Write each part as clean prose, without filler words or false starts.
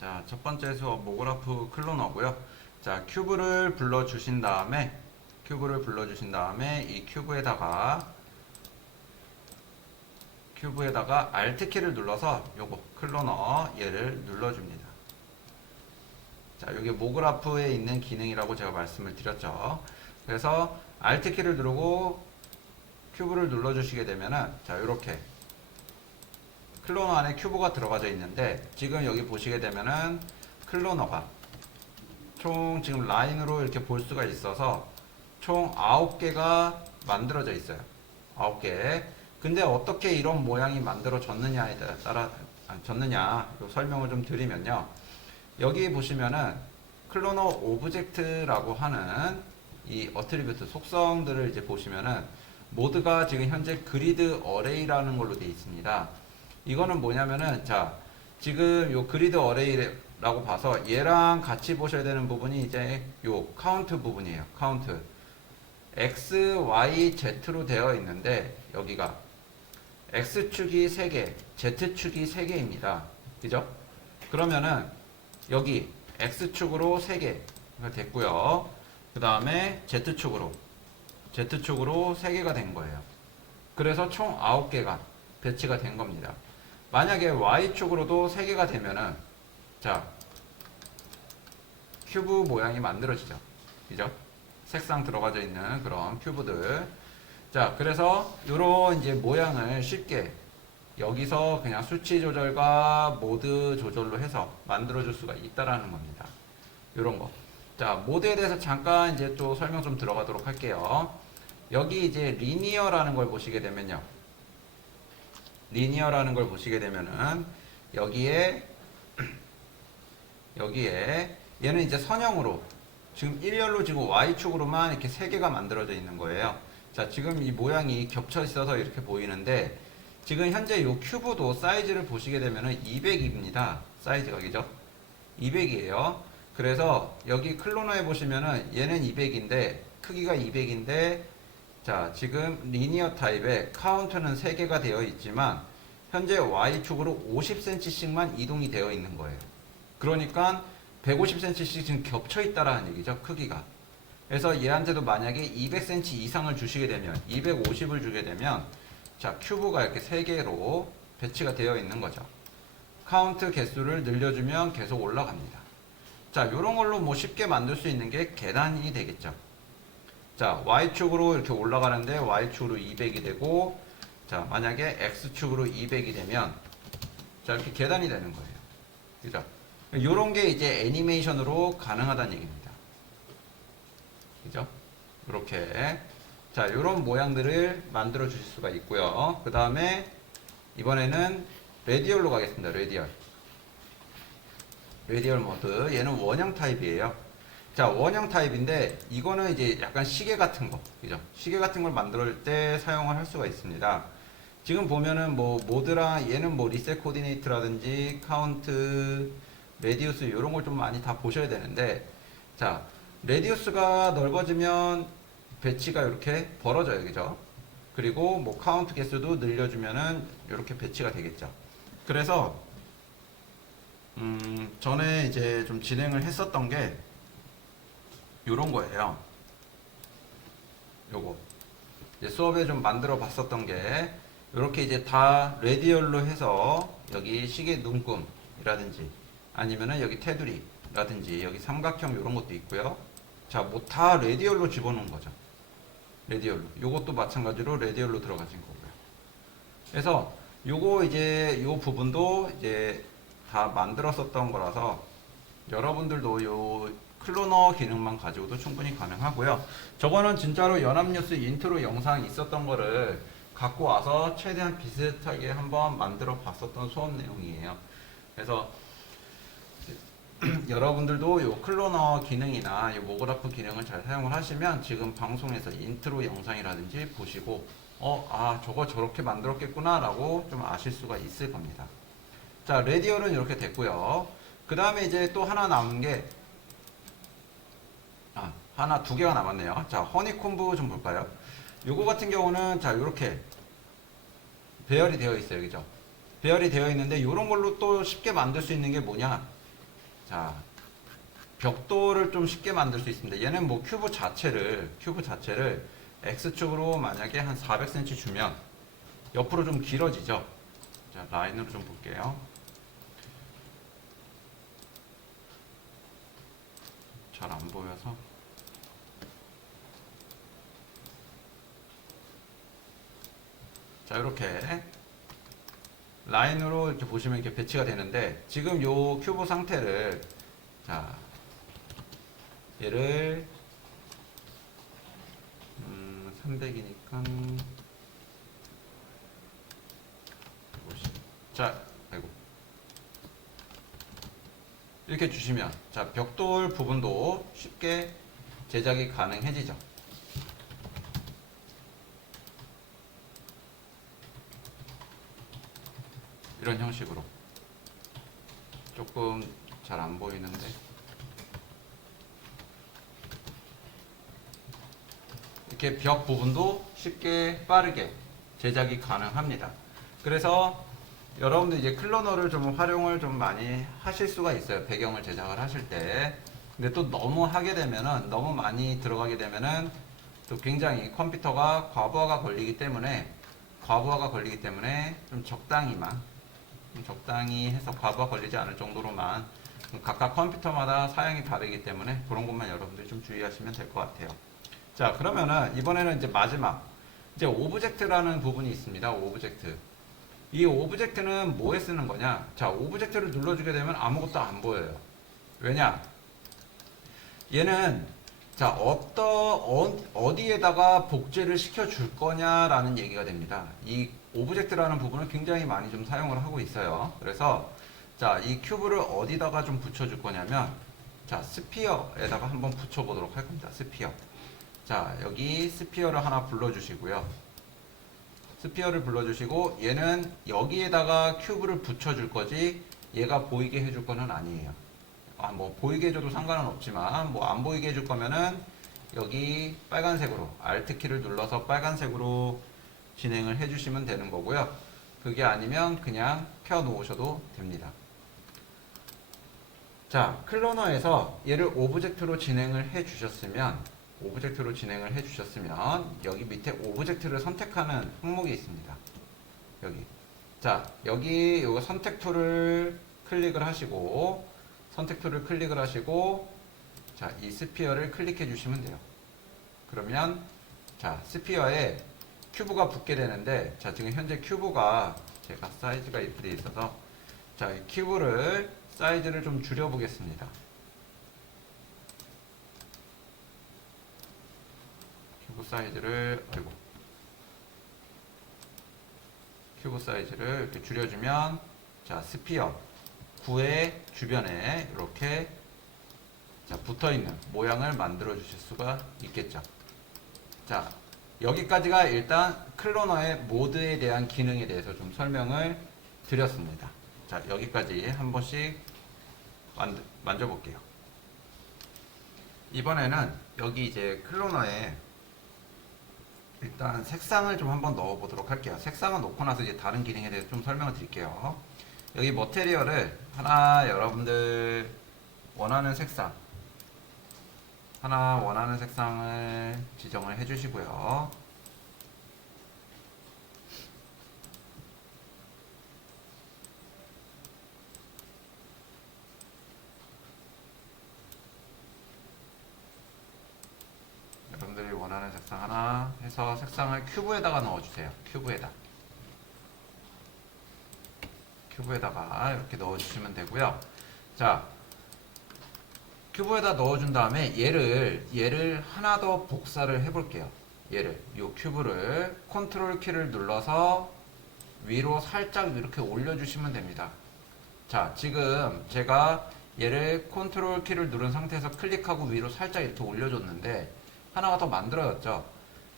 자, 첫 번째 수업 모그라프 클로너고요. 자, 큐브를 불러주신 다음에 이 큐브에다가 Alt 키를 눌러서 요거 클로너 얘를 눌러줍니다. 자, 이게 모그라프에 있는 기능이라고 제가 말씀을 드렸죠. 그래서 Alt 키를 누르고 큐브를 눌러주시게 되면은 자, 이렇게 클로너 안에 큐브가 들어가져 있는데 지금 여기 보시게 되면은 클로너가 총 지금 라인으로 이렇게 볼 수가 있어서 총 9개가 만들어져 있어요. 9개. 근데 어떻게 이런 모양이 만들어졌느냐에 따라 졌느냐 설명을 좀 드리면요. 여기 보시면은 클로너 오브젝트라고 하는 이 어트리뷰트 속성들을 이제 보시면은 모드가 지금 현재 그리드 어레이라는 걸로 되어 있습니다. 이거는 뭐냐면은 자 지금 요 그리드 어레이라고 봐서 얘랑 같이 보셔야 되는 부분이 이제 요 카운트 부분이에요. 카운트 x, y, z로 되어 있는데 여기가 x축이 3개, z축이 3개입니다. 그죠? 그러면은 여기 x축으로 3개가 됐고요. 그 다음에 z축으로 3개가 된 거예요. 그래서 총 9개가 배치가 된 겁니다. 만약에 Y축으로도 3개가 되면은 자 큐브 모양이 만들어지죠. 그죠? 색상 들어가져 있는 그런 큐브들. 자, 그래서 요런 이제 모양을 쉽게 여기서 그냥 수치 조절과 모드 조절로 해서 만들어줄 수가 있다라는 겁니다. 요런 거. 자, 모드에 대해서 잠깐 이제 또 설명 좀 들어가도록 할게요. 여기 이제 리니어라는 걸 보시게 되면요. 리니어라는 걸 보시게 되면은 여기에 얘는 이제 선형으로 지금 일렬로 지금 Y축으로만 이렇게 3개가 만들어져 있는 거예요. 자, 지금 이 모양이 겹쳐 있어서 이렇게 보이는데 지금 현재 이 큐브도 사이즈를 보시게 되면은 200입니다. 사이즈가 그죠? 200이에요. 그래서 여기 클로너에 보시면은 얘는 200인데 크기가 200인데 자, 지금 리니어 타입의 카운트는 3개가 되어 있지만 현재 Y축으로 50cm씩만 이동이 되어 있는 거예요. 그러니까 150cm씩 지금 겹쳐 있다라는 얘기죠. 크기가. 그래서 얘한테도 만약에 200cm 이상을 주시게 되면 250을 주게 되면 자, 큐브가 이렇게 3개로 배치가 되어 있는 거죠. 카운트 개수를 늘려주면 계속 올라갑니다. 자, 요런 걸로 뭐 쉽게 만들 수 있는 게 계단이 되겠죠. 자, Y축으로 이렇게 올라가는데 Y축으로 200이 되고 자, 만약에 X축으로 200이 되면 자, 이렇게 계단이 되는 거예요. 그죠? 요런 게 이제 애니메이션으로 가능하다는 얘기입니다. 그죠? 이렇게 자, 요런 모양들을 만들어 주실 수가 있고요. 그 다음에 이번에는 레디얼로 가겠습니다. 레디얼 모드. 얘는 원형 타입이에요. 자, 원형 타입인데 이거는 이제 약간 시계 같은 거, 그죠? 시계 같은 걸 만들 때 사용을 할 수가 있습니다. 지금 보면은 뭐 모드랑 얘는 뭐 리셋 코디네이트라든지 카운트, 레디우스 이런 걸 좀 많이 다 보셔야 되는데 자, 레디우스가 넓어지면 배치가 이렇게 벌어져요, 그죠? 그리고 뭐 카운트 개수도 늘려주면은 이렇게 배치가 되겠죠. 그래서 전에 이제 좀 진행을 했었던 게 요런 거예요. 요거 이제 수업에 좀 만들어 봤었던 게 이렇게 이제 다 레디얼로 해서 여기 시계 눈금이라든지 아니면은 여기 테두리라든지 여기 삼각형 이런 것도 있고요. 자, 뭐 다 레디얼로 집어넣은 거죠. 레디얼로. 요것도 마찬가지로 레디얼로 들어가진 거고요. 그래서 요거 이제 요 부분도 이제 다 만들었었던 거라서 여러분들도 요 클로너 기능만 가지고도 충분히 가능하고요. 저거는 진짜로 연합뉴스 인트로 영상 있었던 거를 갖고 와서 최대한 비슷하게 한번 만들어 봤었던 수업 내용이에요. 그래서 여러분들도 요 클로너 기능이나 요 모그라프 기능을 잘 사용을 하시면 지금 방송에서 인트로 영상이라든지 보시고 저거 저렇게 만들었겠구나 라고 좀 아실 수가 있을 겁니다. 자, 레디얼은 이렇게 됐고요. 그 다음에 이제 또 하나 남은 게 두 개가 남았네요. 자, 허니콤브 좀 볼까요? 요거 같은 경우는 자, 요렇게 배열이 되어 있어요. 그죠? 배열이 되어 있는데 요런 걸로 또 쉽게 만들 수 있는 게 뭐냐? 자, 벽돌을 좀 쉽게 만들 수 있습니다. 얘는 뭐 큐브 자체를 X축으로 만약에 한 400cm 주면 옆으로 좀 길어지죠. 자, 라인으로 좀 볼게요. 잘 안 보여서. 자, 이렇게 라인으로 이렇게 보시면 이렇게 배치가 되는데, 지금 요 큐브 상태를, 자, 얘를 300이니까 자, 아이고, 이렇게 주시면, 자, 벽돌 부분도 쉽게 제작이 가능해지죠. 이런 형식으로. 조금 잘 안 보이는데, 이렇게 벽 부분도 쉽게 빠르게 제작이 가능합니다. 그래서 여러분들 이제 클로너를 좀 활용을 좀 많이 하실 수가 있어요. 배경을 제작을 하실 때. 근데 또 너무 하게 되면은, 너무 많이 들어가게 되면은 또 굉장히 컴퓨터가 과부하가 걸리기 때문에 좀 적당히 해서 과부하 걸리지 않을 정도로만, 각각 컴퓨터마다 사양이 다르기 때문에 그런 것만 여러분들이 좀 주의하시면 될 것 같아요. 자, 그러면은 이번에는 이제 마지막, 이제 오브젝트라는 부분이 있습니다. 오브젝트. 이 오브젝트는 뭐에 쓰는 거냐? 자, 오브젝트를 눌러주게 되면 아무것도 안 보여요. 왜냐? 얘는, 자, 어디에다가 복제를 시켜줄 거냐라는 얘기가 됩니다. 이 오브젝트라는 부분을 굉장히 많이 좀 사용을 하고 있어요. 그래서, 자, 이 큐브를 어디다가 좀 붙여줄 거냐면, 자, 스피어에다가 한번 붙여보도록 할 겁니다. 스피어. 자, 여기 스피어를 하나 불러주시고요. 스피어를 불러주시고, 얘는 여기에다가 큐브를 붙여줄 거지, 얘가 보이게 해줄 거는 아니에요. 뭐 보이게 해줘도 상관은 없지만, 뭐 안 보이게 해줄 거면은 여기 빨간색으로 Alt키를 눌러서 빨간색으로 진행을 해주시면 되는 거고요. 그게 아니면 그냥 켜 놓으셔도 됩니다. 자, 클로너에서 얘를 오브젝트로 진행을 해주셨으면 여기 밑에 오브젝트를 선택하는 항목이 있습니다. 여기. 자, 여기 요 선택 툴을 클릭을 하시고, 자, 이 스피어를 클릭해 주시면 돼요. 그러면, 자, 스피어에 큐브가 붙게 되는데, 자, 지금 현재 큐브가 제가 사이즈가 이렇게 돼 있어서, 자, 이 큐브를 사이즈를 좀 줄여 보겠습니다. 큐브 사이즈를 이렇게 줄여주면, 자, 스피어 9의 주변에 이렇게, 자, 붙어있는 모양을 만들어 주실 수가 있겠죠. 자, 여기까지가 일단 클로너의 모드에 대한 기능에 대해서 좀 설명을 드렸습니다. 자, 여기까지 한 번씩 만져볼게요. 이번에는 여기 이제 클로너에 일단 색상을 좀 한번 넣어 보도록 할게요. 색상을 놓고 나서 이제 다른 기능에 대해서 좀 설명을 드릴게요. 여기 머테리얼을 하나 여러분들 원하는 색상을 지정을 해 주시고요. 여러분들이 원하는 색상 하나 해서 색상을 큐브에다가 넣어주세요. 큐브에다가 이렇게 넣어주시면 되고요. 자, 큐브에다 넣어준 다음에 얘를 하나 더 복사를 해볼게요. 요 큐브를 컨트롤 키를 눌러서 위로 살짝 이렇게 올려주시면 됩니다. 자, 지금 제가 얘를 컨트롤 키를 누른 상태에서 클릭하고 위로 살짝 이렇게 올려줬는데 하나가 더 만들어졌죠.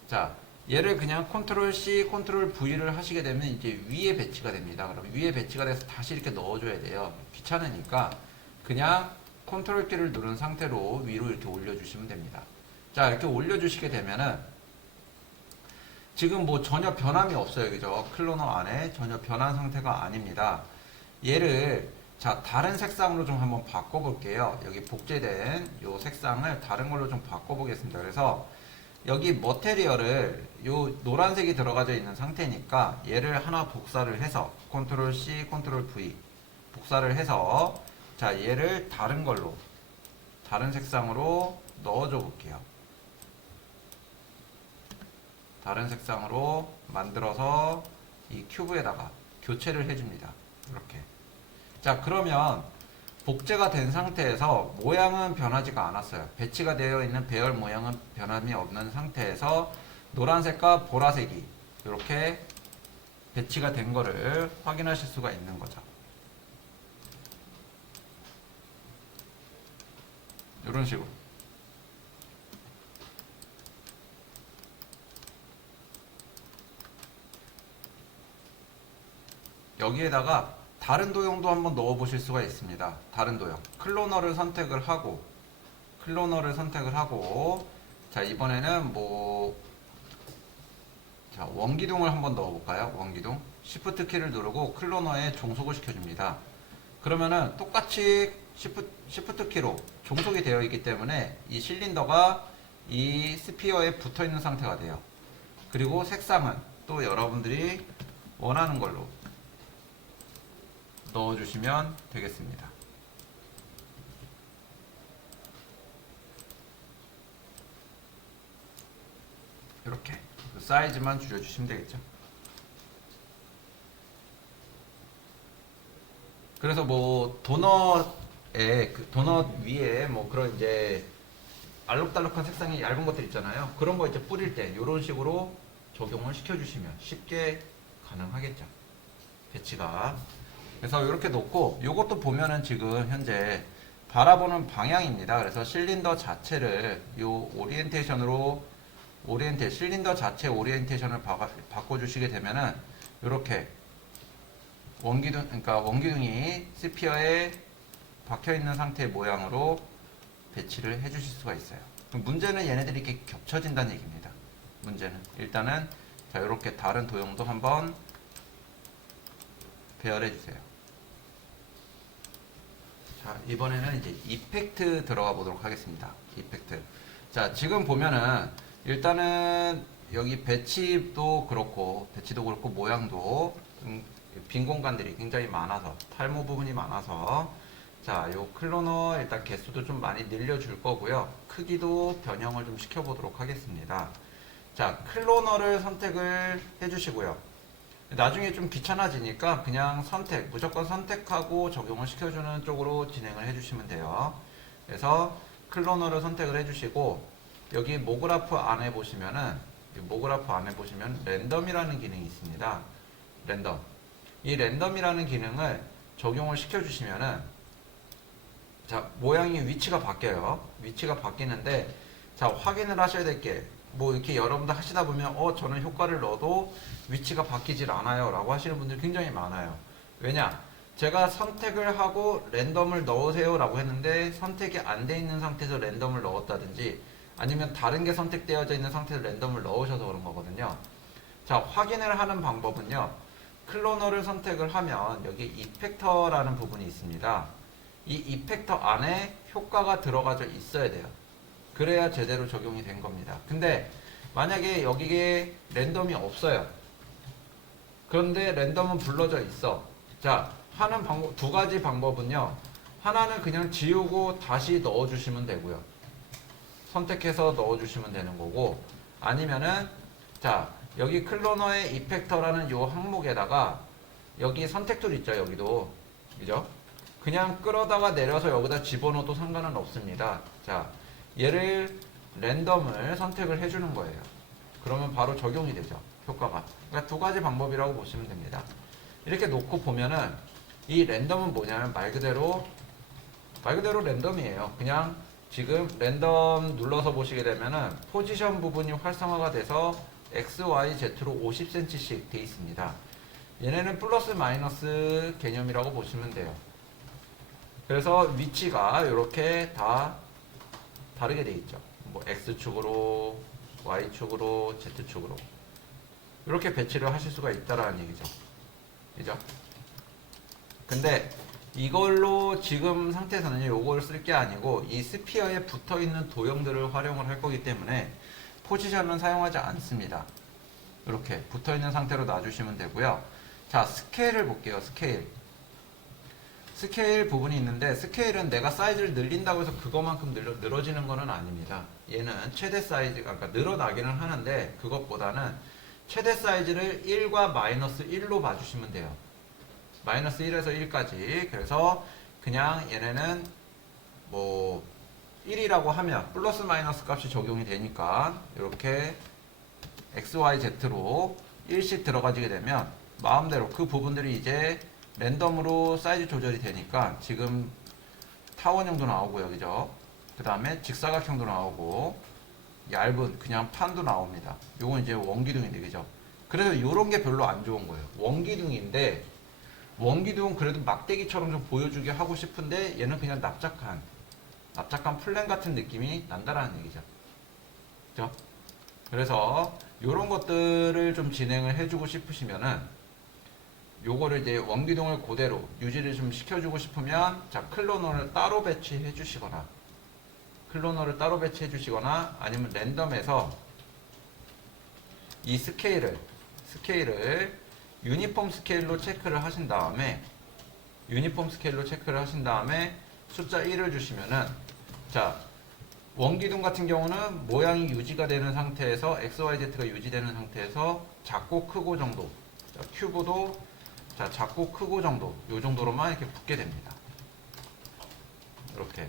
자, 얘를 그냥 컨트롤 C, 컨트롤 V를 하시게 되면 이제 위에 배치가 됩니다. 그럼 위에 배치가 돼서 다시 이렇게 넣어줘야 돼요. 귀찮으니까 그냥 컨트롤 키를 누른 상태로 위로 이렇게 올려주시면 됩니다. 자, 이렇게 올려주시게 되면은 지금 뭐 전혀 변함이 없어요. 그죠? 클로너 안에 전혀 변한 상태가 아닙니다. 얘를 자, 다른 색상으로 좀 한번 바꿔볼게요. 여기 복제된 요 색상을 다른 걸로 좀 바꿔보겠습니다. 그래서 여기 머테리얼을 요 노란색이 들어가져 있는 상태니까 얘를 하나 복사를 해서 컨트롤 C, 컨트롤 V 복사를 해서 자, 얘를 다른 걸로 다른 색상으로 넣어줘 볼게요. 다른 색상으로 만들어서 이 큐브에다가 교체를 해줍니다. 이렇게. 자, 그러면 복제가 된 상태에서 모양은 변하지가 않았어요. 배치가 되어 있는 배열 모양은 변함이 없는 상태에서 노란색과 보라색이 이렇게 배치가 된 거를 확인하실 수가 있는 거죠. 이런 식으로. 여기에다가 다른 도형도 한번 넣어 보실 수가 있습니다. 다른 도형. 클로너를 선택을 하고 자, 이번에는 자, 원기둥을 한번 넣어 볼까요? 원기둥. Shift 키를 누르고 클로너에 종속을 시켜줍니다. 그러면은 똑같이 Shift 키로 종속이 되어 있기 때문에 이 실린더가 이 스피어에 붙어 있는 상태가 돼요. 그리고 색상은 또 여러분들이 원하는 걸로 넣어주시면 되겠습니다. 이렇게 그 사이즈만 줄여주시면 되겠죠. 그래서 도넛에 도넛 위에 그런 이제 알록달록한 색상이 얇은 것들 있잖아요. 그런 거 이제 뿌릴 때 이런 식으로 적용을 시켜주시면 쉽게 가능하겠죠. 배치가. 그래서 이렇게 놓고 이것도 보면은 지금 현재 바라보는 방향입니다. 그래서 실린더 자체를 요 실린더 자체 오리엔테이션을 바꿔주시게 되면은 이렇게 그러니까 원기둥이 스피어에 박혀 있는 상태의 모양으로 배치를 해주실 수가 있어요. 문제는 얘네들이 이렇게 겹쳐진다는 얘기입니다. 문제는 일단은 자, 이렇게 다른 도형도 한번 배열해 주세요. 자, 이번에는 이제 이펙트 들어가 보도록 하겠습니다. 이펙트. 자, 지금 보면은 일단은 여기 배치도 그렇고 모양도 빈 공간들이 굉장히 많아서 탈모 부분이 많아서 자, 요 클로너 일단 개수도 좀 많이 늘려줄 거고요. 크기도 변형을 좀 시켜보도록 하겠습니다. 자, 클로너를 선택을 해주시고요. 나중에 좀 귀찮아지니까 그냥 무조건 선택하고 적용을 시켜주는 쪽으로 진행을 해주시면 돼요. 그래서 클로너를 선택을 해주시고 여기 모그라프 안에 보시면 랜덤이라는 기능이 있습니다. 랜덤. 이 랜덤이라는 기능을 적용을 시켜주시면은 자, 모양이 위치가 바뀌어요. 위치가 바뀌는데 자, 확인을 하셔야 될 게 이렇게 여러분들 하시다 보면 저는 효과를 넣어도 위치가 바뀌질 않아요 라고 하시는 분들이 굉장히 많아요. 왜냐? 제가 선택을 하고 랜덤을 넣으세요 라고 했는데 선택이 안 돼 있는 상태에서 랜덤을 넣었다든지 아니면 다른 게 선택되어져 있는 상태에서 랜덤을 넣으셔서 그런 거거든요. 자, 확인을 하는 방법은요. 클로너를 선택을 하면 여기 이펙터라는 부분이 있습니다. 이 이펙터 안에 효과가 들어가져 있어야 돼요. 그래야 제대로 적용이 된 겁니다. 근데 만약에 여기에 랜덤이 없어요. 그런데 랜덤은 불러져 있어. 자, 하는 방법, 두 가지 방법은요. 하나는 그냥 지우고 다시 넣어주시면 되고요. 선택해서 넣어주시면 되는 거고, 아니면은, 자, 여기 클로너의 이펙터라는 요 항목에다가, 여기 선택 툴 있죠, 여기도. 그죠? 그냥 끌어다가 내려서 여기다 집어넣어도 상관은 없습니다. 자, 얘를 랜덤을 선택을 해주는 거예요. 그러면 바로 적용이 되죠. 효과가. 그러니까 두 가지 방법이라고 보시면 됩니다. 이렇게 놓고 보면은 이 랜덤은 뭐냐면 말 그대로 랜덤이에요. 그냥 지금 랜덤 눌러서 보시게 되면은 포지션 부분이 활성화가 돼서 X, Y, Z로 50cm씩 돼 있습니다. 얘네는 플러스 마이너스 개념이라고 보시면 돼요. 그래서 위치가 이렇게 다 다르게 돼 있죠. X축으로, Y축으로, Z축으로. 이렇게 배치를 하실 수가 있다라는 얘기죠. 그죠? 근데 이걸로 지금 상태에서는 요걸 쓸 게 아니고 이 스피어에 붙어 있는 도형들을 활용을 할 거기 때문에 포지션은 사용하지 않습니다. 이렇게 붙어 있는 상태로 놔주시면 되고요. 자, 스케일을 볼게요. 스케일 부분이 있는데, 스케일은 내가 사이즈를 늘린다고 해서 그것만큼 늘어지는 거는 아닙니다. 얘는 최대 사이즈가, 그러니까 늘어나기는 하는데 그것보다는 최대 사이즈를 1과 마이너스 1로 봐주시면 돼요. 마이너스 1에서 1까지. 그래서 그냥 얘네는 뭐 1이라고 하면 플러스 마이너스 값이 적용이 되니까 이렇게 XYZ로 1씩 들어가지게 되면 마음대로 그 부분들이 이제 랜덤으로 사이즈 조절이 되니까 지금 타원형도 나오고요. 그죠? 그 다음에 직사각형도 나오고 얇은 그냥 판도 나옵니다. 요건 이제 원기둥인데 그죠? 그래서 요런 게 별로 안 좋은 거예요. 원기둥인데 원기둥은 그래도 막대기처럼 좀 보여주게 하고 싶은데 얘는 그냥 납작한 플랜 같은 느낌이 난다라는 얘기죠. 그죠? 그래서 요런 것들을 좀 진행을 해주고 싶으시면은 요거를 이제 원기둥을 그대로 유지를 좀 시켜주고 싶으면 자 클로너를 따로 배치해 주시거나 아니면 랜덤에서 이 스케일을 유니폼 스케일로 체크를 하신 다음에 숫자 1을 주시면은 자 원기둥 같은 경우는 모양이 유지가 되는 상태에서 XYZ가 유지되는 상태에서 작고 크고 정도 자, 큐브도 자 작고 크고 정도 요 정도로만 이렇게 붙게 됩니다. 이렇게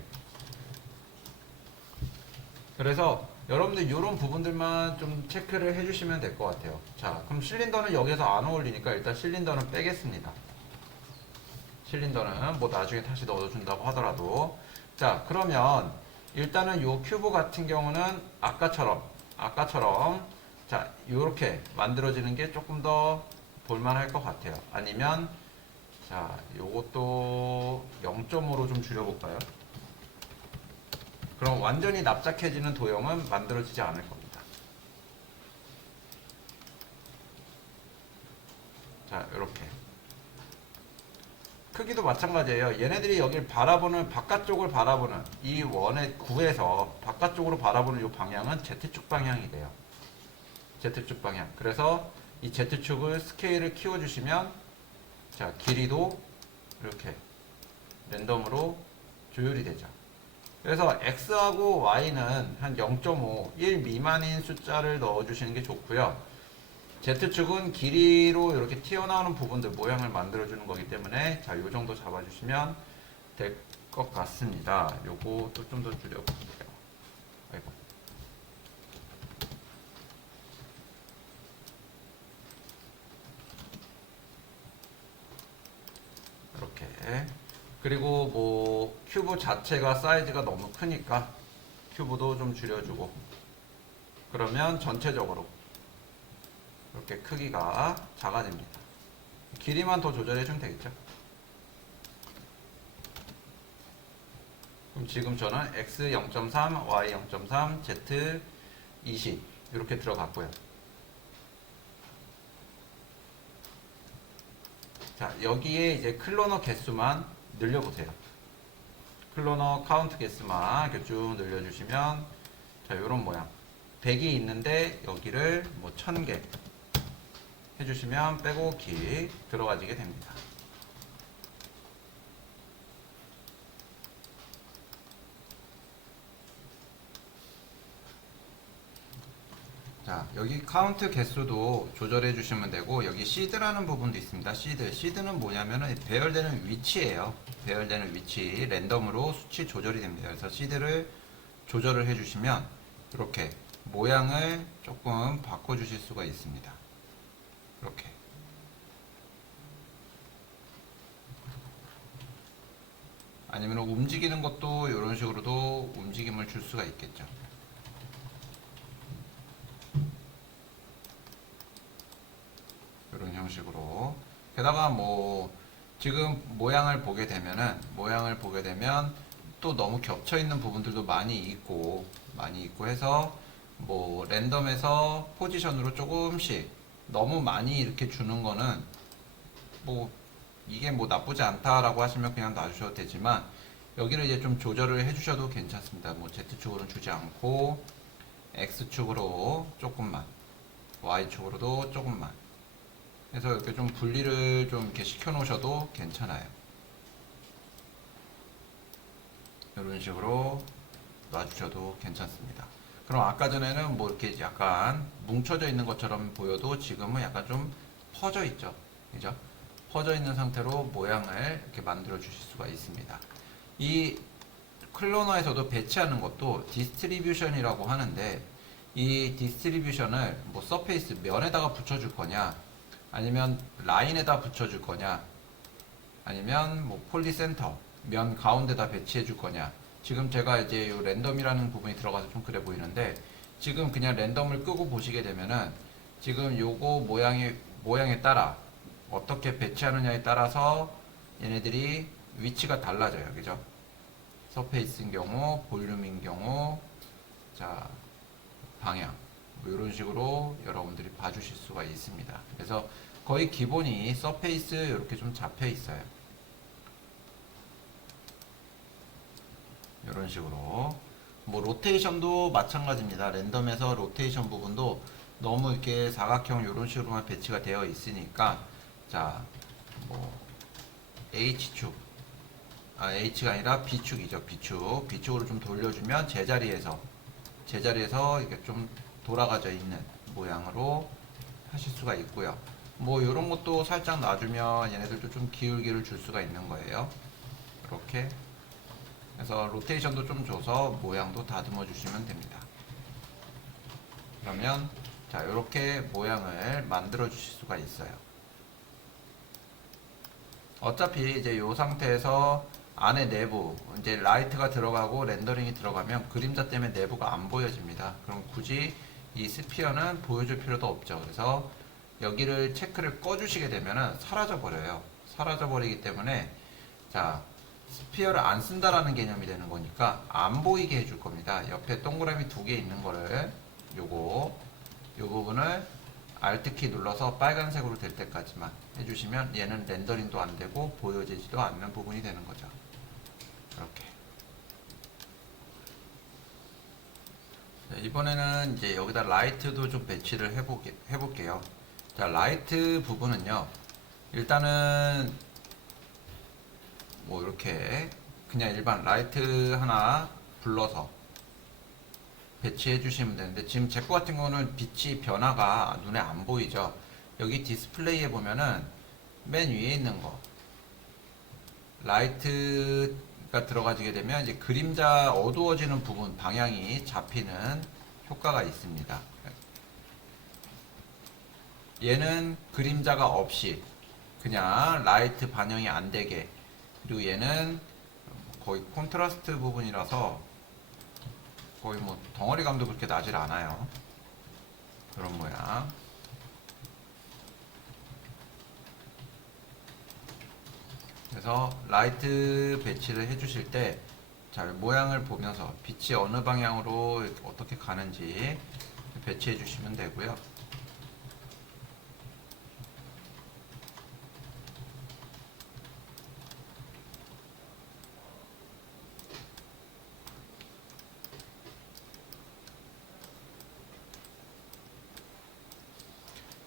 그래서 여러분들 이런 부분들만 좀 체크를 해주시면 될 것 같아요. 자 그럼 실린더는 여기서 안 어울리니까 일단 실린더는 빼겠습니다. 실린더는 뭐 나중에 다시 넣어준다고 하더라도 자 그러면 일단은 요 큐브 같은 경우는 아까처럼 자 요렇게 만들어지는 게 조금 더 볼만할 것 같아요. 아니면 자 요것도 0.5로 좀 줄여볼까요? 그럼 완전히 납작해지는 도형은 만들어지지 않을 겁니다. 자 이렇게 크기도 마찬가지예요. 얘네들이 여기를 바깥쪽을 바라보는 이 원의 구에서 바깥쪽으로 바라보는 이 방향은 Z축 방향이 돼요. Z축 방향. 그래서 이 Z축을 스케일을 키워주시면 자 길이도 이렇게 랜덤으로 조율이 되죠. 그래서 X하고 Y는 한 0.5, 1 미만인 숫자를 넣어주시는 게 좋고요. Z축은 길이로 이렇게 튀어나오는 부분들 모양을 만들어주는 거기 때문에 자, 요 정도 잡아주시면 될 것 같습니다. 요거 또 좀 더 줄여볼게요. 아이고. 이렇게. 그리고 뭐 큐브 자체가 사이즈가 너무 크니까 큐브도 좀 줄여주고 그러면 전체적으로 이렇게 크기가 작아집니다. 길이만 더 조절해주면 되겠죠. 그럼 지금 저는 X 0.3, Y 0.3, Z 20 이렇게 들어갔고요. 자 여기에 이제 클로너 개수만 늘려보세요. 클로너 카운트 개수만 이렇게 쭉 늘려주시면 자 요런 모양 100이 있는데 여기를 뭐 1000개 해주시면 빼곡히 들어가지게 됩니다. 자 여기 카운트 개수도 조절해 주시면 되고 여기 시드라는 부분도 있습니다. 시드는 뭐냐면은 배열되는 위치예요. 배열되는 위치 랜덤으로 수치 조절이 됩니다. 그래서 시드를 조절을 해 주시면 이렇게 모양을 조금 바꿔 주실 수가 있습니다. 이렇게 아니면 움직이는 것도 이런 식으로도 움직임을 줄 수가 있겠죠. 이런 형식으로 게다가 뭐 지금 모양을 보게 되면 또 너무 겹쳐 있는 부분들도 많이 있고 해서 뭐 랜덤에서 포지션으로 조금씩 너무 많이 이렇게 주는 거는 뭐 이게 뭐 나쁘지 않다라고 하시면 그냥 놔주셔도 되지만 여기를 이제 좀 조절을 해주셔도 괜찮습니다. 뭐 Z축으로는 주지 않고 X축으로 조금만, Y축으로도 조금만 해서 이렇게 좀 분리를 좀 이렇게 시켜 놓으셔도 괜찮아요. 이런 식으로 놔주셔도 괜찮습니다. 그럼 아까 전에는 뭐 이렇게 약간 뭉쳐져 있는 것처럼 보여도 지금은 약간 좀 퍼져 있죠. 그죠? 퍼져 있는 상태로 모양을 이렇게 만들어 주실 수가 있습니다. 이 클로너에서도 배치하는 것도 디스트리뷰션이라고 하는데, 이 디스트리뷰션을 뭐 서페이스 면에다가 붙여줄 거냐, 아니면 라인에다 붙여줄 거냐, 아니면 뭐 폴리센터 면 가운데다 배치해 줄 거냐. 지금 제가 이제 이 랜덤이라는 부분이 들어가서 좀 그래 보이는데, 지금 그냥 랜덤을 끄고 보시게 되면은 지금 요거 모양에 따라 어떻게 배치하느냐에 따라서 얘네들이 위치가 달라져요. 그죠? 서페이스인 경우, 볼륨인 경우, 자, 방향. 뭐 이런 식으로 여러분들이 봐주실 수가 있습니다. 그래서 거의 기본이 서페이스 이렇게 좀 잡혀 있어요. 이런 식으로. 뭐 로테이션도 마찬가지입니다. 랜덤에서 로테이션 부분도 너무 이렇게 사각형 이런 식으로만 배치가 되어 있으니까, 자, 뭐 H축, H가 아니라 B축이죠. B축으로 좀 돌려주면 제자리에서 이렇게 좀 돌아가져 있는 모양으로 하실 수가 있고요. 뭐 이런 것도 살짝 놔주면 얘네들도 좀 기울기를 줄 수가 있는 거예요. 이렇게 그래서 로테이션도 좀 줘서 모양도 다듬어 주시면 됩니다. 그러면 자, 이렇게 모양을 만들어 주실 수가 있어요. 어차피 이제 이 상태에서 안에 내부 이제 라이트가 들어가고 렌더링이 들어가면 그림자 때문에 내부가 안 보여집니다. 그럼 굳이 이 스피어는 보여줄 필요도 없죠. 그래서 여기를 체크를 꺼주시게 되면은 사라져 버려요. 사라져 버리기 때문에, 자, 스피어를 안 쓴다라는 개념이 되는 거니까 안 보이게 해줄 겁니다. 옆에 동그라미 두 개 있는 거를 요 부분을 Alt키 눌러서 빨간색으로 될 때까지만 해주시면 얘는 렌더링도 안 되고 보여지지도 않는 부분이 되는 거죠. 이렇게. 자, 이번에는 이제 여기다 라이트도 좀 배치를 해볼게요. 자, 라이트 부분은요, 일단은 뭐 이렇게 그냥 일반 라이트 하나 불러서 배치해 주시면 되는데, 지금 제 거 같은 경우는 빛이 변화가 눈에 안 보이죠. 여기 디스플레이에 보면은 맨 위에 있는 거 라이트가 들어가지게 되면 이제 그림자 어두워지는 부분 방향이 잡히는 효과가 있습니다. 얘는 그림자가 없이 그냥 라이트 반영이 안 되게, 그리고 얘는 거의 콘트라스트 부분이라서 거의 뭐 덩어리감도 그렇게 나질 않아요. 그런 모양. 그래서 라이트 배치를 해주실 때 잘 모양을 보면서 빛이 어느 방향으로 어떻게 가는지 배치해 주시면 되고요.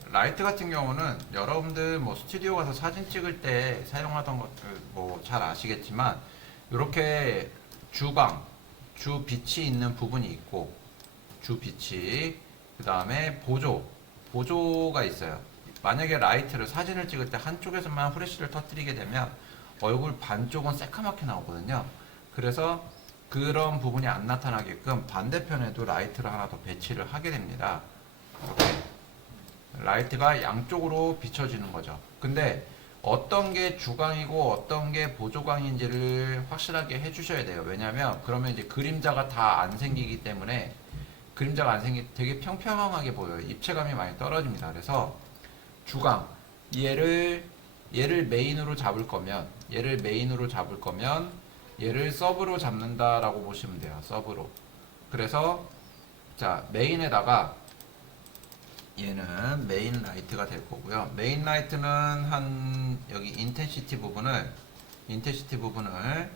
라이트 같은 경우는 여러분들 뭐 스튜디오 가서 사진 찍을 때 사용하던 것들 뭐 잘 아시겠지만, 이렇게 주 빛이 있는 부분이 있고, 주 빛이, 그 다음에 보조가 있어요. 만약에 라이트를 사진을 찍을 때 한쪽에서만 후레쉬를 터뜨리게 되면 얼굴 반쪽은 새카맣게 나오거든요. 그래서 그런 부분이 안 나타나게끔 반대편에도 라이트를 하나 더 배치를 하게 됩니다. 이렇게 라이트가 양쪽으로 비춰지는 거죠. 근데 어떤 게 주광이고 어떤 게 보조광인지를 확실하게 해주셔야 돼요. 왜냐면 그러면 이제 그림자가 다 안 생기기 때문에, 그림자가 안 되게 평평하게 보여요. 입체감이 많이 떨어집니다. 그래서 주광, 얘를 메인으로 잡을 거면 얘를 서브로 잡는다라고 보시면 돼요. 서브로. 그래서 자, 메인에다가 얘는 메인 라이트가 될 거고요. 메인 라이트는 한 여기 인텐시티 부분을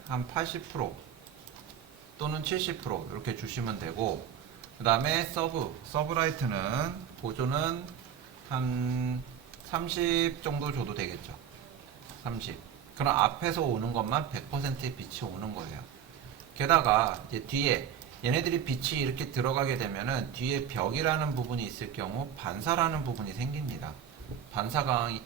한 80% 또는 70% 이렇게 주시면 되고, 그 다음에 서브 라이트는 보조는 한 30 정도 줘도 되겠죠. 30. 그럼 앞에서 오는 것만 100%의 빛이 오는 거예요. 게다가 이제 뒤에 얘네들이 빛이 이렇게 들어가게 되면은 뒤에 벽이라는 부분이 있을 경우 반사라는 부분이 생깁니다. 반사광이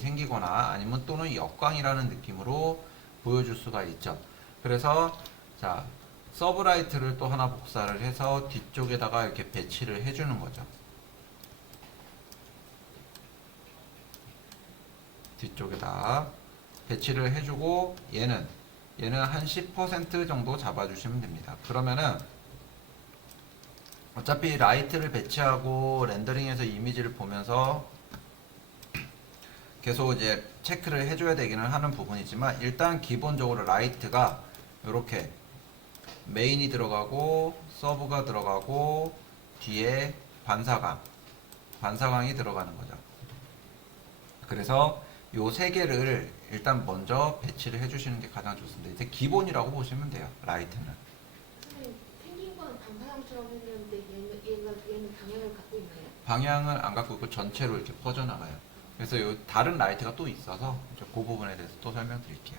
생기거나 아니면 또는 역광이라는 느낌으로 보여줄 수가 있죠. 그래서 자, 서브라이트를 또 하나 복사를 해서 뒤쪽에다가 이렇게 배치를 해주는 거죠. 뒤쪽에다 배치를 해주고 얘는 한 10% 정도 잡아주시면 됩니다. 그러면은 어차피 라이트를 배치하고 렌더링해서 이미지를 보면서 계속 이제 체크를 해줘야 되기는 하는 부분이지만, 일단 기본적으로 라이트가 이렇게 메인이 들어가고 서브가 들어가고 뒤에 반사광이 들어가는 거죠. 그래서 요 세 개를 일단 먼저 배치를 해주시는 게 가장 좋습니다. 이제 기본이라고 보시면 돼요. 라이트는. 선생님, 생긴 건 방사형처럼 생겼는데 얘는 방향을 갖고 있나요? 방향을 안 갖고 있고 전체로 이렇게 퍼져나가요. 그래서 요 다른 라이트가 또 있어서 이제 그 부분에 대해서 또 설명드릴게요.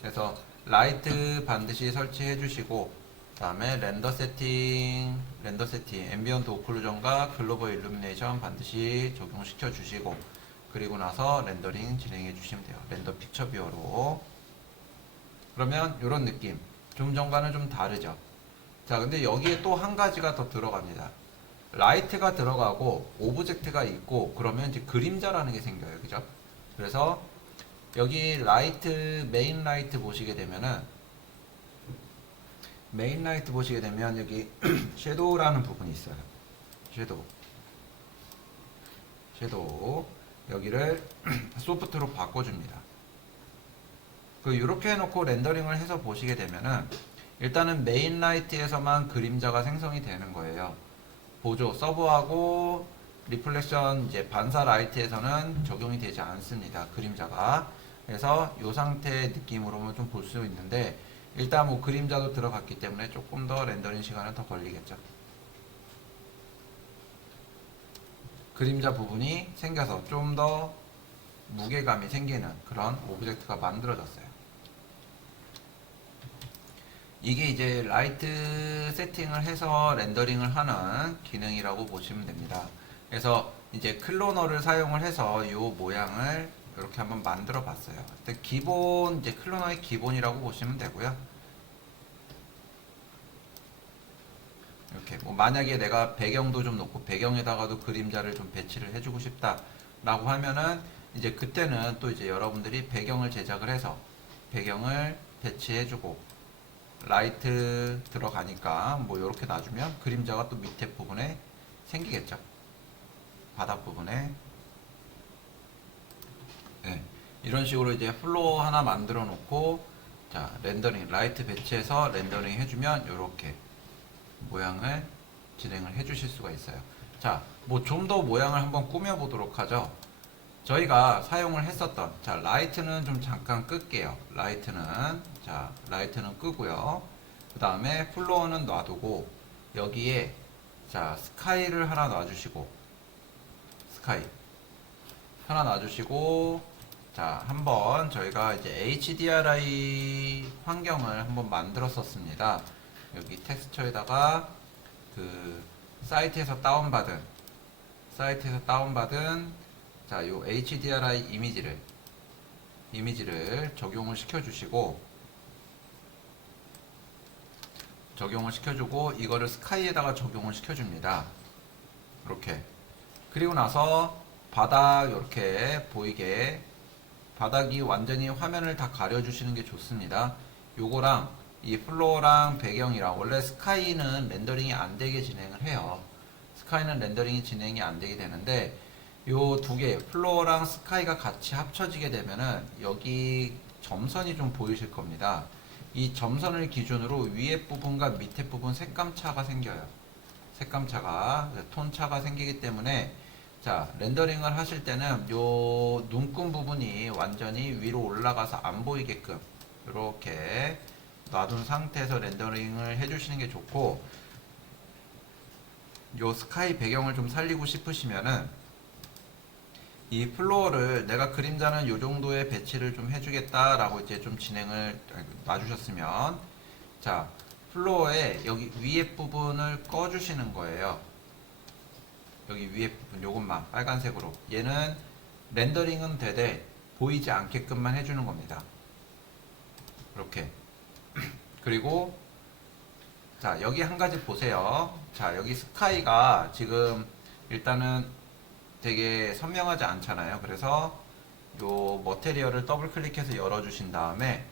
그래서 라이트 반드시 설치해 주시고, 그 다음에 렌더 세팅, 앰비언트 오클루전과 글로벌 일루미네이션 반드시 적용시켜 주시고, 그리고 나서 렌더링 진행해 주시면 돼요. 렌더 픽처 뷰어로. 그러면 이런 느낌. 좀 전과는 좀 다르죠. 자, 근데 여기에 또 한 가지가 더 들어갑니다. 라이트가 들어가고 오브젝트가 있고 그러면 이제 그림자라는 게 생겨요. 그죠? 그래서 여기 메인 라이트 보시게 되면은 여기 섀도우라는 부분이 있어요. 섀도우. 여기를 소프트로 바꿔줍니다. 이렇게 해놓고 렌더링을 해서 보시게 되면은 일단은 메인 라이트에서만 그림자가 생성이 되는 거예요. 보조, 서브하고 리플렉션 이제 반사 라이트에서는 적용이 되지 않습니다. 그림자가. 그래서 이 상태의 느낌으로만 좀 볼 수 있는데, 일단 뭐 그림자도 들어갔기 때문에 조금 더 렌더링 시간은 더 걸리겠죠. 그림자 부분이 생겨서 좀 더 무게감이 생기는 그런 오브젝트가 만들어졌어요. 이게 이제 라이트 세팅을 해서 렌더링을 하는 기능이라고 보시면 됩니다. 그래서 이제 클로너를 사용을 해서 이 모양을 이렇게 한번 만들어 봤어요. 이제 클로너의 기본이라고 보시면 되고요. 이렇게 뭐 만약에 내가 배경도 좀 놓고 배경에다가도 그림자를 좀 배치를 해주고 싶다라고 하면은 이제 그때는 또 이제 여러분들이 배경을 제작을 해서 배경을 배치해주고, 라이트 들어가니까 뭐 이렇게 놔주면 그림자가 또 밑에 부분에 생기겠죠. 바닥 부분에. 네. 이런 식으로 이제 플로어 하나 만들어 놓고, 자, 라이트 배치해서 렌더링 해주면 이렇게 모양을 진행을 해 주실 수가 있어요. 자, 뭐 좀 더 모양을 한번 꾸며 보도록 하죠. 저희가 사용을 했었던, 자, 라이트는 좀 잠깐 끌게요. 라이트는 끄고요. 그 다음에 플로어는 놔두고, 여기에, 자, 스카이를 하나 놔주시고, 자, 한번 저희가 이제 HDRI 환경을 한번 만들었었습니다. 여기 텍스처에다가 그 사이트에서 다운받은 자, 요 HDRI 이미지를 적용을 시켜주시고, 이거를 스카이에다가 적용을 시켜줍니다. 이렇게. 그리고 나서 바닥 이렇게 보이게, 바닥이 완전히 화면을 다 가려주시는 게 좋습니다. 요거랑 이 플로어랑 배경이랑, 원래 스카이는 렌더링이 안 되게 진행을 해요. 렌더링이 진행이 안 되게 되는데, 요 두 개, 플로어랑 스카이가 같이 합쳐지게 되면은 여기 점선이 좀 보이실 겁니다. 이 점선을 기준으로 위에 부분과 밑에 부분 색감 차가 생겨요. 색감 차가, 톤 차가 생기기 때문에 자, 렌더링을 하실 때는 요 눈금 부분이 완전히 위로 올라가서 안 보이게끔 이렇게 놔둔 상태에서 렌더링을 해주시는 게 좋고, 요 스카이 배경을 좀 살리고 싶으시면은 이 플로어를 내가 그림자는 요 정도의 배치를 좀 해주겠다라고 이제 좀 진행을 놔주셨으면, 자, 플로어에 여기 위에 부분을 꺼주시는 거예요. 여기 위에 부분 요것만 빨간색으로, 얘는 렌더링은 되되 보이지 않게끔만 해주는 겁니다. 이렇게. 그리고 자, 여기 한 가지 보세요. 자, 여기 스카이가 지금 일단은 되게 선명하지 않잖아요. 그래서 요 머테리얼을 더블 클릭해서 열어주신 다음에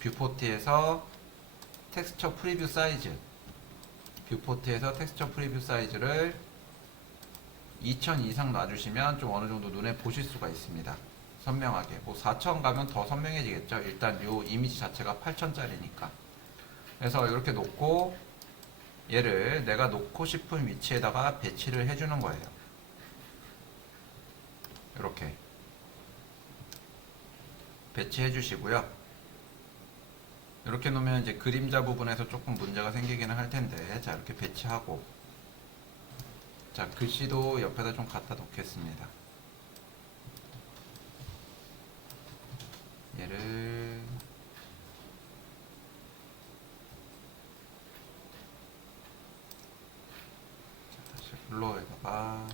뷰포트에서 텍스처 프리뷰 사이즈, 뷰포트에서 텍스처 프리뷰 사이즈를 2000 이상 놔주시면 좀 어느 정도 눈에 보실 수가 있습니다. 선명하게. 뭐 4000 가면 더 선명해지겠죠. 일단 요 이미지 자체가 8000짜리니까. 그래서 이렇게 놓고 얘를 내가 놓고 싶은 위치에다가 배치를 해주는 거예요. 이렇게 배치해 주시고요. 이렇게 놓으면 이제 그림자 부분에서 조금 문제가 생기기는 할 텐데, 자, 이렇게 배치하고, 자, 글씨도 옆에다 좀 갖다 놓겠습니다. 얘를 다시 블로어에다가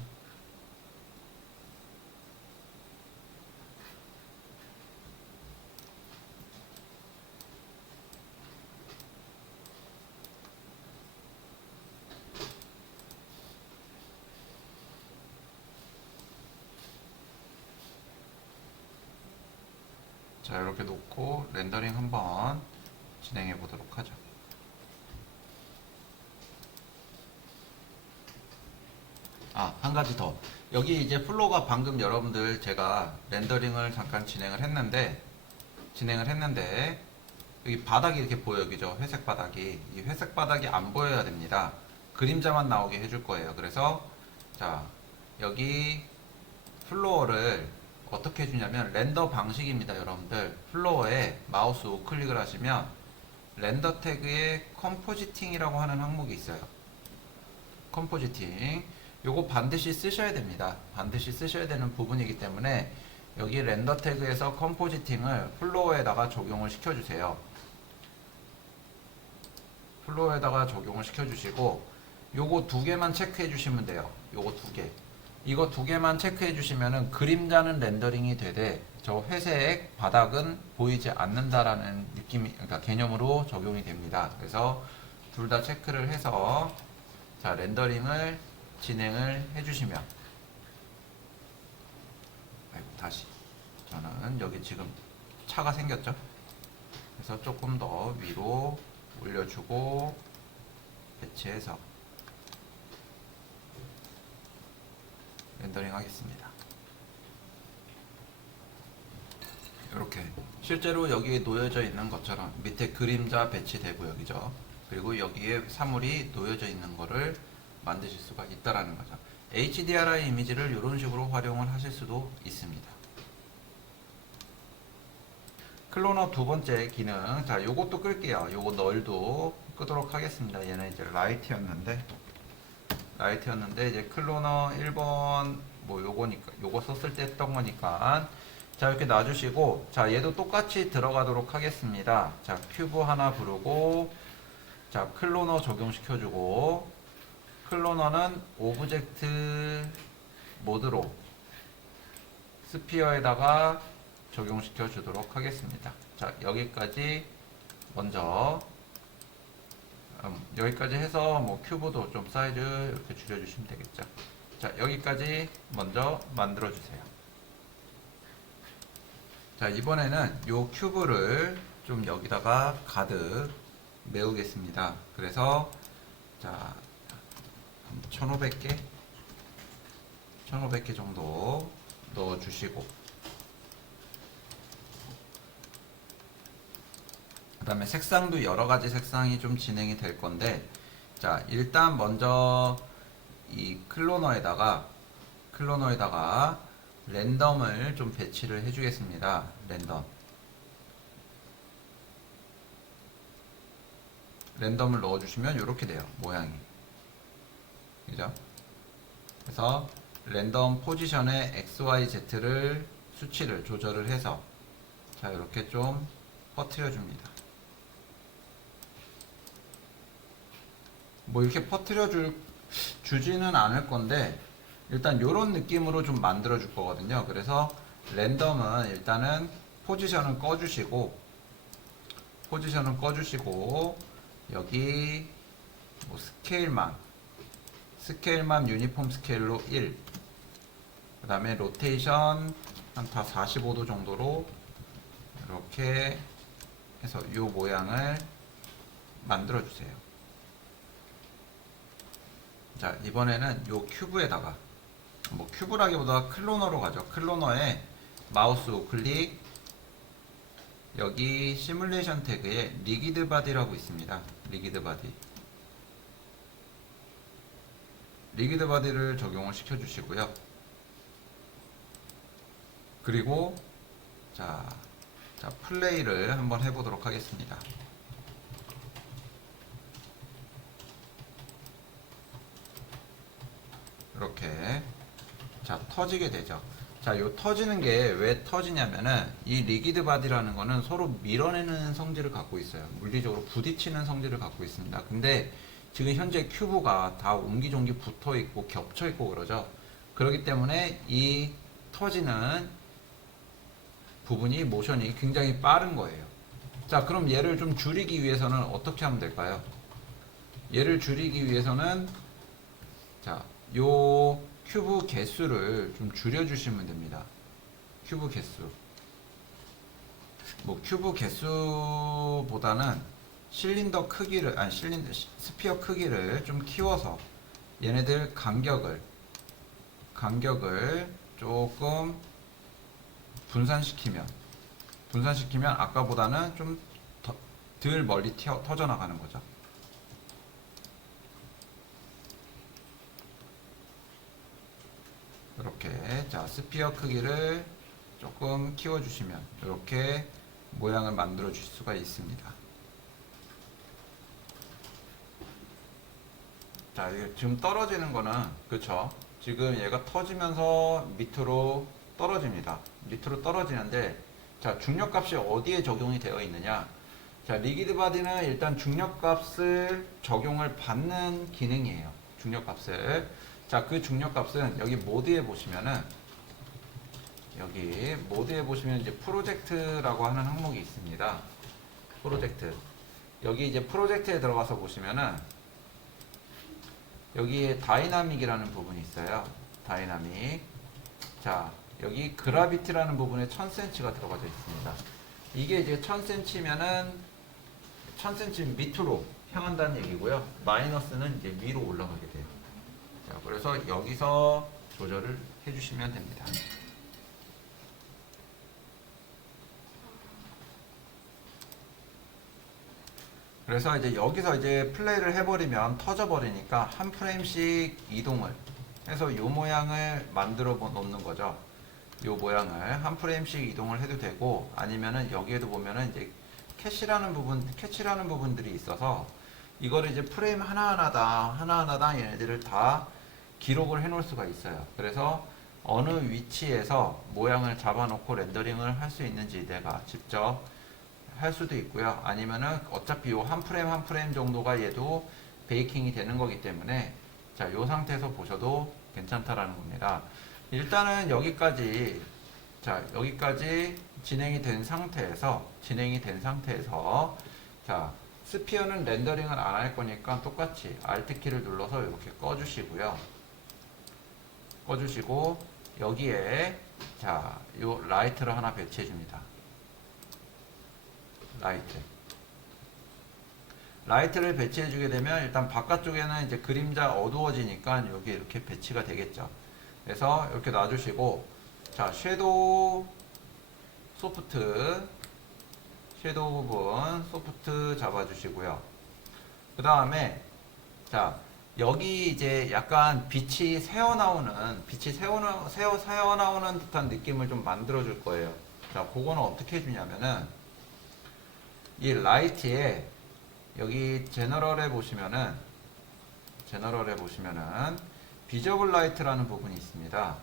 자, 이렇게 놓고 렌더링 한번 진행해 보도록 하죠. 아, 한 가지 더. 여기 이제 플로가 방금 여러분들 제가 렌더링을 잠깐 진행을 했는데 여기 바닥이 이렇게 보여요. 그죠? 회색 바닥이. 이 회색 바닥이 안 보여야 됩니다. 그림자만 나오게 해줄 거예요. 그래서 자, 여기 플로어를 어떻게 해주냐면 렌더 방식입니다. 여러분들 플로어에 마우스 우클릭을 하시면 렌더 태그에 컴포지팅이라고 하는 항목이 있어요. 컴포지팅, 요거 반드시 쓰셔야 됩니다. 반드시 쓰셔야 되는 부분이기 때문에 여기 렌더 태그에서 컴포지팅을 플로어에다가 적용을 시켜주세요. 플로어에다가 적용을 시켜주시고, 요거 두 개만 체크해 주시면 돼요. 요거 두 개. 이거 두 개만 체크해 주시면은 그림자는 렌더링이 되되 저 회색 바닥은 보이지 않는다라는 느낌이, 그러니까 개념으로 적용이 됩니다. 그래서 둘 다 체크를 해서 자, 렌더링을 진행을 해주시면, 아이고, 다시 저는 여기 지금 차가 생겼죠. 그래서 조금 더 위로 올려주고 배치해서 렌더링 하겠습니다. 이렇게 실제로 여기에 놓여져 있는 것처럼 밑에 그림자 배치되고요, 그죠? 그리고 여기에 사물이 놓여져 있는 거를 만드실 수가 있다라는 거죠. HDRI 이미지를 이런 식으로 활용을 하실 수도 있습니다. 클로너 두 번째 기능, 자, 요것도 끌게요. 요거 널도 끄도록 하겠습니다. 얘는 이제 라이트였는데 이제 클로너 1번 뭐 요거니까, 요거 썼을 때 했던 거니까, 자, 이렇게 놔주시고, 자, 얘도 똑같이 들어가도록 하겠습니다. 자, 큐브 하나 부르고, 자, 클로너 적용시켜주고, 클로너는 오브젝트 모드로 스피어에다가 적용시켜 주도록 하겠습니다. 자, 여기까지 먼저 여기까지 해서 뭐 큐브도 좀 사이즈 이렇게 줄여주시면 되겠죠. 자, 여기까지 먼저 만들어 주세요. 자, 이번에는 요 큐브를 좀 여기다가 가득 메우겠습니다. 그래서 자, 1500개 1500개 정도 넣어 주시고, 그 다음에 색상도 여러 가지 색상이 좀 진행이 될 건데, 자, 일단 먼저 이 클로너에다가 랜덤을 좀 배치를 해주겠습니다. 랜덤을 넣어주시면 이렇게 돼요. 모양이. 그죠? 그래서 랜덤 포지션의 XYZ를 수치를 조절을 해서 자, 이렇게 좀 퍼뜨려 줍니다. 뭐 이렇게 퍼뜨려 주지는 않을 건데, 일단 이런 느낌으로 좀 만들어 줄 거거든요. 그래서 랜덤은 일단은 포지션은 꺼주시고 여기 뭐 스케일만 유니폼 스케일로 1, 그 다음에 로테이션 한 다 45도 정도로 이렇게 해서 이 모양을 만들어 주세요. 자, 이번에는 요 큐브에다가, 뭐 큐브라기보다 클로너로 가죠. 클로너에 마우스 우클릭, 여기 시뮬레이션 태그에 리기드 바디라고 있습니다. 리기드 바디를 적용을 시켜 주시고요. 그리고 자, 플레이를 한번 해보도록 하겠습니다. 이렇게 자, 터지게 되죠. 자, 요 터지는 게 왜 터지냐면은 이 리기드 바디라는 거는 서로 밀어내는 성질을 갖고 있어요. 물리적으로 부딪히는 성질을 갖고 있습니다. 근데 지금 현재 큐브가 다 옹기종기 붙어 있고 겹쳐 있고 그러죠. 그렇기 때문에 이 터지는 부분이 모션이 굉장히 빠른 거예요. 자, 그럼 얘를 좀 줄이기 위해서는 어떻게 하면 될까요? 얘를 줄이기 위해서는 자, 요 큐브 개수를 좀 줄여주시면 됩니다. 큐브 개수. 뭐 큐브 개수보다는 실린더 크기를, 스피어 크기를 좀 키워서 얘네들 간격을 조금 분산시키면 아까보다는 좀 덜 멀리 터져 나가는 거죠. 이렇게 자, 스피어 크기를 조금 키워주시면 이렇게 모양을 만들어 주실 수가 있습니다. 자, 이게 지금 떨어지는 거는 그쵸? 지금 얘가 터지면서 밑으로 떨어집니다. 밑으로 떨어지는데, 자, 중력값이 어디에 적용이 되어 있느냐? 자, 리기드 바디는 일단 중력값을 적용을 받는 기능이에요. 중력값을. 자, 그 중력값은 여기 모드에 보시면은, 이제 프로젝트라고 하는 항목이 있습니다. 프로젝트. 여기 이제 프로젝트에 들어가서 보시면은 여기에 다이나믹이라는 부분이 있어요. 다이나믹. 자, 여기 그라비티라는 부분에 1000cm가 들어가져 있습니다. 이게 이제 1000cm면은 1000cm 밑으로 향한다는 얘기고요. 마이너스는 이제 위로 올라가게 돼요. 자, 그래서 여기서 조절을 해주시면 됩니다. 그래서 이제 여기서 이제 플레이를 해버리면 터져버리니까 한 프레임씩 이동을 해서 이 모양을 만들어 놓는 거죠. 이 모양을 한 프레임씩 이동을 해도 되고, 아니면은 여기에도 보면은 이제 캐치라는 부분들이 있어서 이거를 이제 프레임 하나하나당 얘네들을 다 기록을 해 놓을 수가 있어요. 그래서 어느 위치에서 모양을 잡아놓고 렌더링을 할 수 있는지 내가 직접 할 수도 있고요. 아니면은 어차피 요 한 프레임 정도가 얘도 베이킹이 되는 거기 때문에, 자, 요 상태에서 보셔도 괜찮다라는 겁니다. 일단은 여기까지 진행이 된 상태에서 자, 스피어는 렌더링을 안 할 거니까 똑같이 Alt 키를 눌러서 이렇게 꺼주시고 여기에 자, 요 라이트를 하나 배치해 줍니다. 라이트를 배치해 주게 되면 일단 바깥쪽에는 이제 그림자 어두워지니까 여기 이렇게 배치가 되겠죠. 그래서 이렇게 놔주시고, 자, 섀도우 섀도우 부분 소프트 잡아주시고요. 그 다음에 자 여기 이제 약간 빛이 새어나오는 새어나오는 듯한 느낌을 좀 만들어 줄 거예요. 자 그거는 어떻게 해주냐면은 이 라이트에 여기 제너럴에 보시면은 비저블 라이트라는 부분이 있습니다.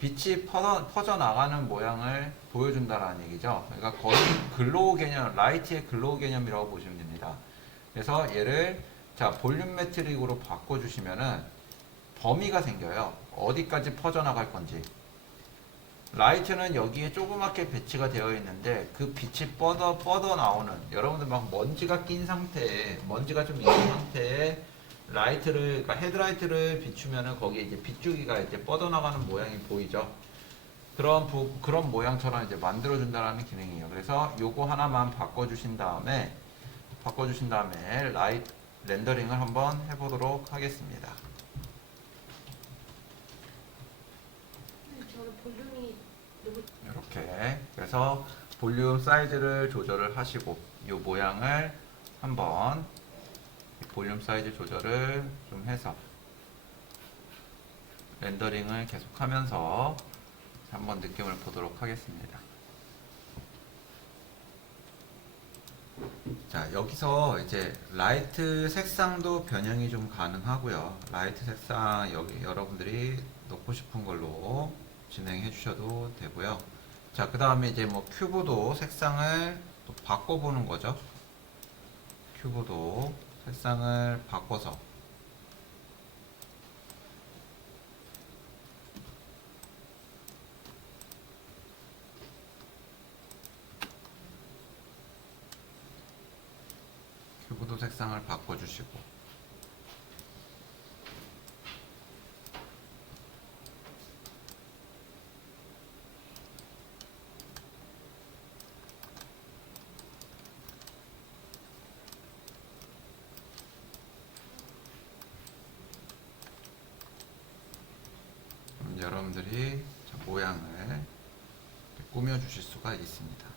빛이 퍼져나가는 모양을 보여준다라는 얘기죠. 그러니까 거의 글로우 개념, 라이트의 글로우 개념이라고 보시면 됩니다. 그래서 얘를 자 볼륨 매트릭으로 바꿔주시면은 범위가 생겨요. 어디까지 퍼져나갈 건지. 라이트는 여기에 조그맣게 배치가 되어 있는데 그 빛이 뻗어 나오는 여러분들 막 먼지가 낀 상태에 먼지가 좀 있는 상태에 라이트를 그러니까 헤드라이트를 비추면은 거기에 이제 빗줄기가 이제 뻗어나가는 모양이 보이죠. 그런 모양처럼 이제 만들어준다는 기능이에요. 그래서 요거 하나만 바꿔주신 다음에 라이트 렌더링을 한번 해보도록 하겠습니다. 저는 볼륨이 너무 이렇게 그래서 볼륨 사이즈를 조절을 하시고 이 모양을 한번 볼륨 사이즈 조절을 좀 해서 렌더링을 계속하면서 한번 느낌을 보도록 하겠습니다. 자 여기서 이제 라이트 색상도 변형이 좀 가능하고요. 라이트 색상 여기 여러분들이 넣고 싶은 걸로 진행해 주셔도 되고요. 자 그 다음에 이제 뭐 큐브도 색상을 또 바꿔보는 거죠. 큐브도 색상을 바꿔서 색상을 바꿔주시고 여러분들이 모양을 꾸며 주실 수가 있습니다.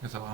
그래서